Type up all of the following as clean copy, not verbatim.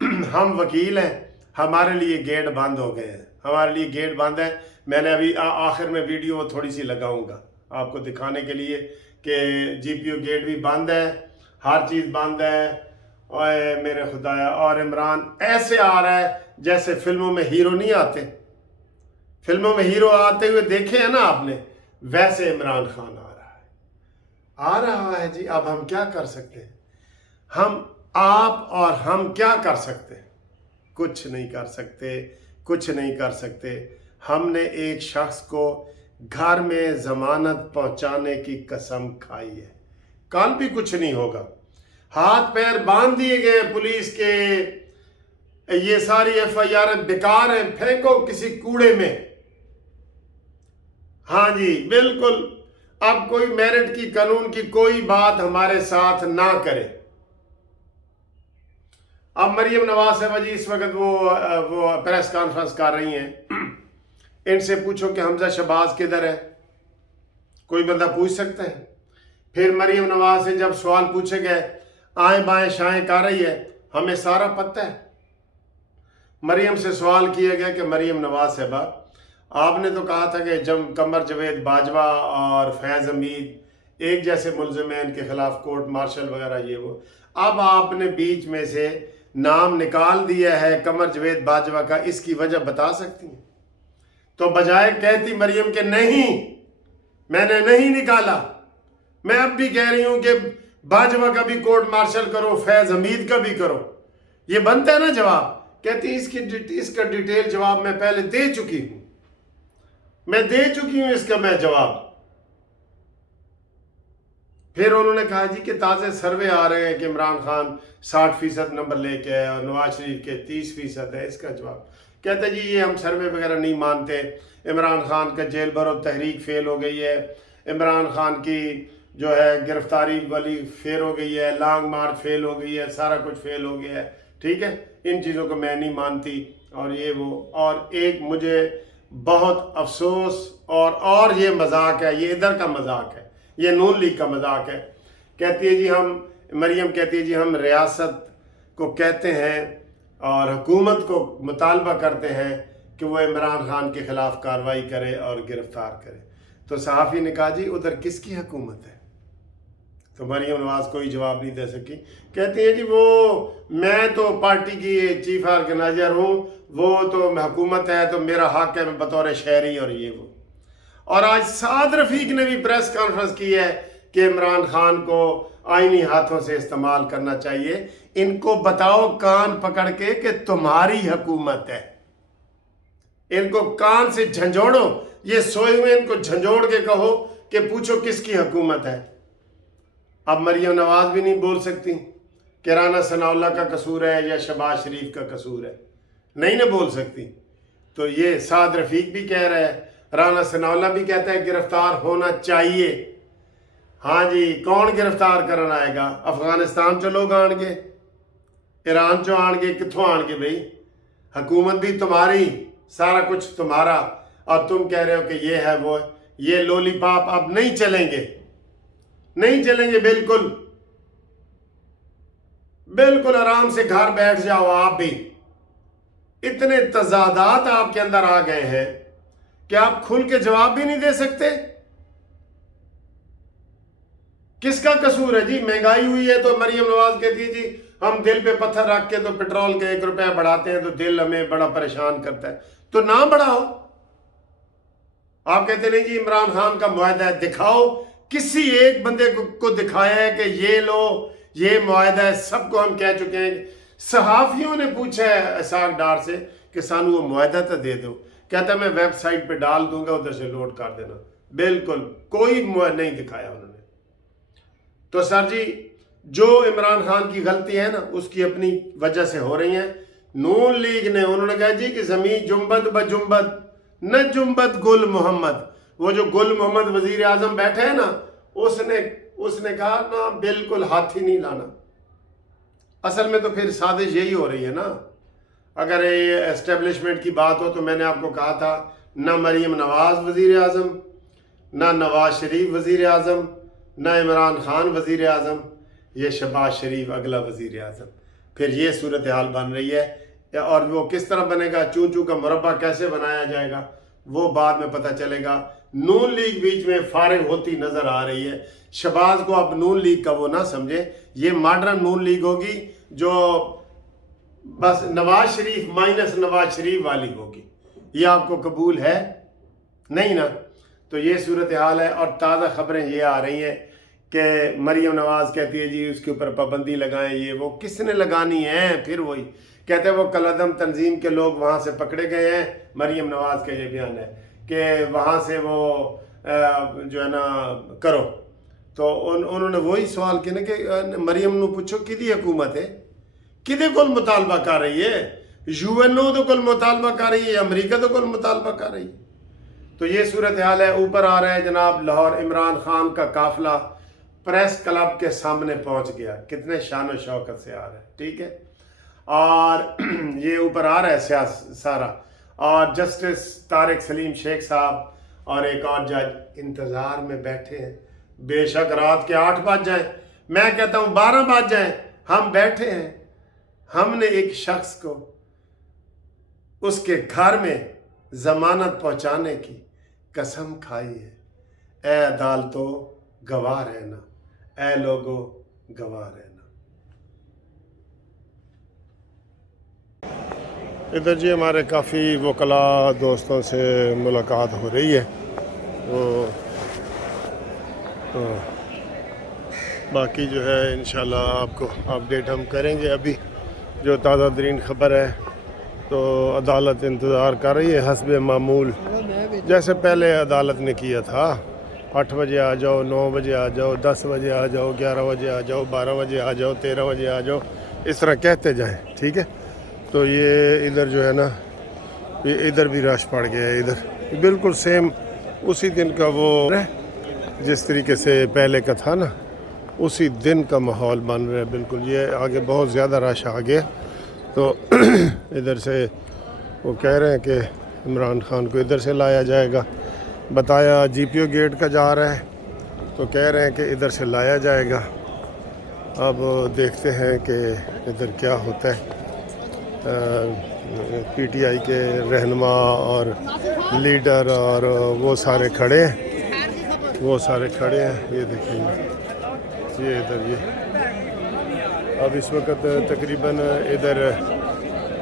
ہم وکیل ہیں، ہمارے لیے گیٹ بند ہو گئے ہیں، ہمارے لیے گیٹ بند ہے۔ میں نے ابھی آخر میں ویڈیو تھوڑی سی لگاؤں گا آپ کو دکھانے کے لیے کہ جی پی او گیٹ بھی بند ہے، ہر چیز بند ہے۔ اوے میرے خدایا، اور عمران ایسے آ رہا ہے جیسے فلموں میں ہیرو نہیں آتے، فلموں میں ہیرو آتے ہوئے دیکھے ہیں نا آپ نے، ویسے عمران خان آ رہا ہے جی۔ اب ہم کیا کر سکتے ہیں؟ آپ اور ہم کیا کر سکتے ہیں؟ کچھ نہیں کر سکتے، کچھ نہیں کر سکتے۔ ہم نے ایک شخص کو گھر میں ضمانت پہنچانے کی قسم کھائی ہے، کل بھی کچھ نہیں ہوگا۔ ہاتھ پیر باندھ دیے گئے پولیس کے، یہ ساری ایف آئی آر بیکار ہیں، پھینکو کسی کوڑے میں۔ ہاں جی بالکل، اب کوئی میرٹ کی قانون کی کوئی بات ہمارے ساتھ نہ کرے۔ اب مریم نواز صاحبہ جی اس وقت وہ پریس کانفرنس کر رہی ہیں، ان سے پوچھو کہ حمزہ شہباز کدھر ہے، کوئی بندہ پوچھ سکتا ہے؟ پھر مریم نواز سے جب سوال پوچھے گئے، آئیں بائیں شائیں کر رہی ہے، ہمیں سارا پتہ ہے۔ مریم سے سوال کیا گیا کہ مریم نواز صاحبہ، آپ نے تو کہا تھا کہ جب قمر جاوید باجوہ اور فیض حمید ایک جیسے ملزمین کے خلاف کورٹ مارشل وغیرہ یہ وہ، اب آپ نے بیچ میں سے نام نکال دیا ہے قمر جاوید باجوہ کا، اس کی وجہ بتا سکتی ہیں؟ تو بجائے کہتی مریم کہ نہیں میں نے نہیں نکالا، میں اب بھی کہہ رہی ہوں کہ باجوہ کا بھی کورٹ مارشل کرو، فیض حمید کا بھی کرو، یہ بنتا ہے نا جواب؟ کہتی اس کا ڈیٹیل جواب میں پہلے دے چکی ہوں، میں دے چکی ہوں اس کا میں جواب۔ پھر انہوں نے کہا جی کہ تازہ سروے آ رہے ہیں کہ عمران خان 60% نمبر لے کے ہے اور نواز شریف کے 30% ہے، اس کا جواب کہتے جی یہ ہم سروے وغیرہ نہیں مانتے، عمران خان کا جیل بھرو تحریک فیل ہو گئی ہے، عمران خان کی جو ہے گرفتاری والی فیل ہو گئی ہے، لانگ مارچ فیل ہو گئی ہے، سارا کچھ فیل ہو گیا ہے، ٹھیک ہے، ان چیزوں کو میں نہیں مانتی اور یہ وہ۔ اور ایک مجھے بہت افسوس اور یہ مذاق ہے، یہ ادھر کا مذاق ہے، یہ نون لیگ کا مذاق ہے۔ کہتی ہے جی مریم کہتی ہے جی ہم ریاست کو کہتے ہیں اور حکومت کو مطالبہ کرتے ہیں کہ وہ عمران خان کے خلاف کارروائی کرے اور گرفتار کرے۔ تو صحافی نے کہا جی ادھر کس کی حکومت ہے؟ تو مریم نواز کوئی جواب نہیں دے سکی، کہتی ہے جی وہ میں تو پارٹی کی چیف آرگنائزر ہوں، وہ تو حکومت ہے تو میرا حق ہے میں بطور شہری اور یہ وہ۔ اور آج سعد رفیق نے بھی پریس کانفرنس کی ہے کہ عمران خان کو آئینی ہاتھوں سے استعمال کرنا چاہیے۔ ان کو بتاؤ کان پکڑ کے کہ تمہاری حکومت ہے، ان کو کان سے جھنجھوڑو، یہ سوئے ہوئے ان کو جھنجھوڑ کے کہو کہ پوچھو کس کی حکومت ہے۔ اب مریم نواز بھی نہیں بول سکتی کہ رانا ثناء اللہ کا قصور ہے یا شہباز شریف کا قصور ہے، نہیں نہ بول سکتی۔ تو یہ سعد رفیق بھی کہہ رہا ہے، رانا ثناء اللہ بھی کہتا ہے گرفتار ہونا چاہیے۔ ہاں جی کون گرفتار کرنا آئے گا؟ افغانستان چو لوگ آن گے، ایران چو آن گے، کتھوں آن گے بھئی؟ حکومت بھی تمہاری، سارا کچھ تمہارا، اور تم کہہ رہے ہو کہ یہ ہے وہ۔ یہ لولی پاپ اب نہیں چلیں گے، نہیں چلیں گے، بالکل بالکل آرام سے گھر بیٹھ جاؤ۔ آپ بھی اتنے تضادات آپ کے اندر آ گئے ہیں کہ آپ کھل کے جواب بھی نہیں دے سکتے۔ کس کا قصور ہے جی؟ مہنگائی ہوئی ہے تو مریم نواز کہتی ہے جی ہم دل پہ پتھر رکھ کے تو پیٹرول کے 1 روپے بڑھاتے ہیں تو دل ہمیں بڑا پریشان کرتا ہے، تو نہ بڑھاؤ۔ آپ کہتے نہیں جی عمران خان کا معاہدہ ہے، دکھاؤ، کسی ایک بندے کو دکھایا ہے کہ یہ لو یہ معاہدہ ہے؟ سب کو ہم کہہ چکے ہیں۔ صحافیوں نے پوچھا ہے اسحاق ڈار سے کہ سانو وہ معاہدہ تو دے دو، کہتا ہے میں ویب سائٹ پہ ڈال دوں گا، ادھر سے لوڈ کر دینا۔ بالکل کوئی معاہدہ نہیں دکھایا انہوں نے۔ تو سر جی جو عمران خان کی غلطی ہے نا اس کی اپنی وجہ سے ہو رہی ہیں۔ نون لیگ نے انہوں نے کہا جی کہ زمین جنبد بجنبد نہ جنبد گل محمد، وہ جو گل محمد وزیر اعظم بیٹھے ہیں نا اس نے کہا نا بالکل ہاتھ ہی نہیں لانا۔ اصل میں تو پھر سازش یہی ہو رہی ہے نا، اگر یہ اسٹیبلشمنٹ کی بات ہو تو میں نے آپ کو کہا تھا نہ مریم نواز وزیر اعظم، نہ نواز شریف وزیر اعظم، نہ عمران خان وزیر اعظم، یہ شہباز شریف اگلا وزیر اعظم۔ پھر یہ صورتحال بن رہی ہے، اور وہ کس طرح بنے گا، چون چون کا مربع کیسے بنایا جائے گا وہ بعد میں پتہ چلے گا۔ نون لیگ بیچ میں فارغ ہوتی نظر آ رہی ہے۔ شہباز کو اب نون لیگ کا وہ نہ سمجھے، یہ ماڈرن نون لیگ ہوگی جو بس نواز شریف مائنس نواز شریف والی ہوگی۔ یہ آپ کو قبول ہے نہیں نا؟ تو یہ صورتحال ہے، اور تازہ خبریں یہ آ رہی ہیں کہ مریم نواز کہتی ہے جی اس کے اوپر پابندی لگائیں، یہ وہ کس نے لگانی ہے؟ پھر وہی کہتے ہیں وہ کالعدم تنظیم کے لوگ وہاں سے پکڑے گئے ہیں۔ مریم نواز کا یہ بیان ہے کہ وہاں سے وہ جو ہے نا کرو، تو انہوں نے وہی سوال کیا نا کہ مریم نو پوچھو کدی حکومت ہے، کدے کول مطالبہ کر رہی ہے؟ یو این او تو کول مطالبہ کر رہی ہے، امریکہ تو کول مطالبہ کر رہی ہے؟ تو یہ صورتحال ہے۔ اوپر آ رہا ہے جناب لاہور، عمران خان کا قافلہ پریس کلب کے سامنے پہنچ گیا، کتنے شان و شوکت سے آ رہا ہے، ٹھیک ہے، اور یہ اوپر آ رہا ہے سارا، اور جسٹس طارق سلیم شیخ صاحب اور ایک اور جج انتظار میں بیٹھے ہیں۔ بے شک رات کے 8 بج جائیں، میں کہتا ہوں 12 بج جائیں، ہم بیٹھے ہیں۔ ہم نے ایک شخص کو اس کے گھر میں ضمانت پہنچانے کی قسم کھائی ہے۔ اے عدالتوں گواہ رہنا، اے لوگوں گواہ رہنا۔ ادھر جی ہمارے کافی وکلاء دوستوں سے ملاقات ہو رہی ہے، تو باقی جو ہے انشاءاللہ آپ کو اپڈیٹ ہم کریں گے۔ ابھی جو تازہ ترین خبر ہے تو عدالت انتظار کر رہی ہے حسب معمول، جیسے پہلے عدالت نے کیا تھا، 8 بجے آ جاؤ، 9 بجے آ جاؤ، 10 بجے آ جاؤ، 11 بجے آ جاؤ، 12 بجے آ جاؤ، 13 بجے آ جاؤ، اس طرح کہتے جائیں، ٹھیک ہے۔ تو یہ ادھر جو ہے نا، یہ ادھر بھی رش پڑ گیا ہے، ادھر بالکل سیم اسی دن کا وہ جس طریقے سے پہلے کا تھا نا، اسی دن کا ماحول بن رہا ہے بالکل۔ یہ آگے بہت زیادہ رش آ گیا، تو ادھر سے وہ کہہ رہے ہیں کہ عمران خان کو ادھر سے لایا جائے گا، بتایا جی پی او گیٹ کا جا رہا ہے، تو کہہ رہے ہیں کہ ادھر سے لایا جائے گا۔ اب دیکھتے ہیں کہ ادھر کیا ہوتا ہے۔ پی ٹی آئی کے رہنما اور لیڈر اور وہ سارے کھڑے ہیں، یہ دیکھیں گے، یہ ادھر یہ اب اس وقت تقریباً ادھر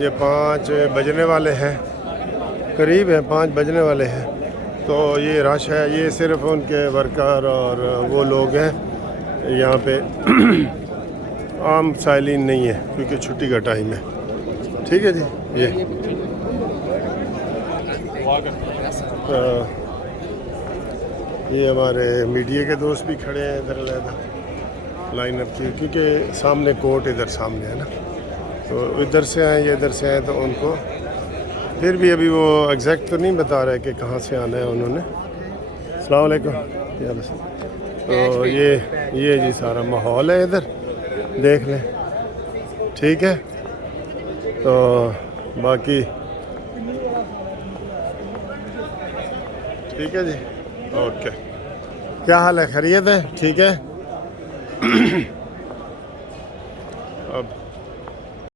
یہ 5 بجنے والے ہیں، قریب ہیں 5 بجنے والے ہیں، تو یہ رش ہے۔ یہ صرف ان کے ورکر اور وہ لوگ ہیں یہاں پہ، عام سائلین نہیں ہے کیونکہ چھٹی کا ٹائم ہے، ٹھیک ہے جی۔ یہ ہمارے میڈیا کے دوست بھی کھڑے ہیں ادھر علیحدہ لائن اپ کی، کیونکہ سامنے کورٹ ادھر سامنے ہے نا، تو ادھر سے آئیں، یہ ادھر سے آئیں، تو ان کو پھر بھی ابھی وہ ایگزیکٹ تو نہیں بتا رہے کہ کہاں سے آنا ہے انہوں نے۔ السلام علیکم۔ تو یہ جی سارا ماحول ہے ادھر، دیکھ لیں، ٹھیک ہے۔ تو باقی ٹھیک ہے جی، اوکے۔ کیا حال ہے؟ خیریت ہے؟ ٹھیک ہے۔